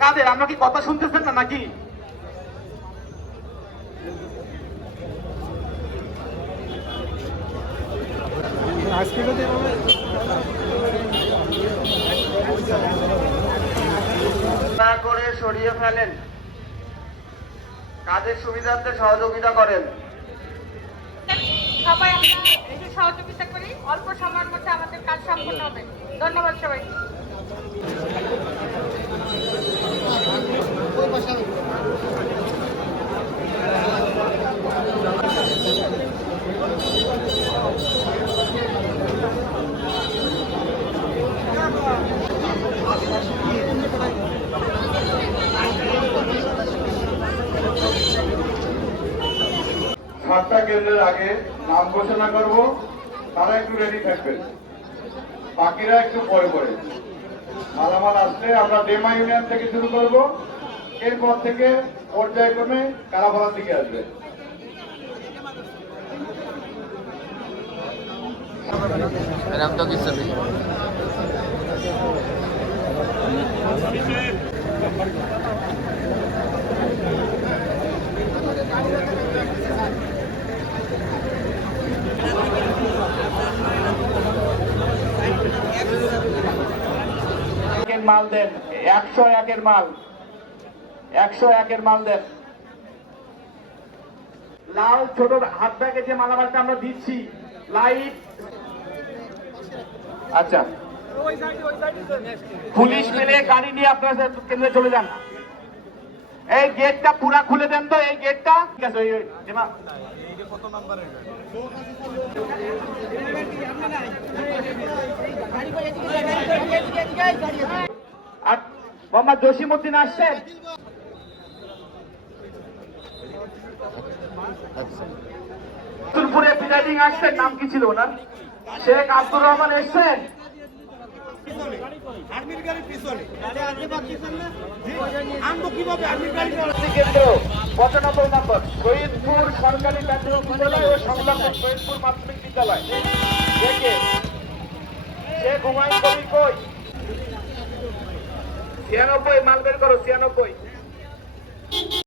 কাদের আমরা কি কথা শুনতেছেন না নাকি? না করে সরিয়ে ফেলেন। কাজের সুবিধার্থে সহযোগিতা করেন। সবাই আমরা সহযোগিতা করি, অল্প সময়ের মধ্যে আমাদের কাজ সম্পন্ন হবে। ধন্যবাদ সবাই সাতটা কেন্দ্রের আগে নাম ঘোষণা করব, তারা একটু রেডি থাকবেন। বাকিরা একটু পরে পরে। মালামাল আসলে আমরা ডেমা ইউনিয়ন থেকে শুরু করব, এরপর থেকে পর্যায়ক্রমে কারাফালার দিকে আসবে। কিছু নেই একের মাল দেন। একশো একের মাল। একশো একের মাল দেন। লাল ছোট হাত ব্যাগে যে মালামালটা আমরা দিচ্ছি, লাইট। আচ্ছা। পুলিশ মেলে গাড়ি নিয়ে আপনার কেন্দ্রে চলে যান। এই গেটটা পুরা খুলে দেন তো, এই গেটটা। ঠিক আছে আর মোহাম্মদ জসিমউদ্দিন আসছেন? প্রিজাইডিং আসছেন নাম কি ছিল ওনার? শেখ আব্দুর রহমান এসছেন? পঁচানব্বই নম্বর শহীদপুর সরকারি প্রাথমিক বিদ্যালয় ও সংলগ্ন শহীদপুর মাধ্যমিক বিদ্যালয়। শেখ হুমায়ুন কবির কই? ছিয়ানব্বই মাল বের করো ছিয়ানব্বই।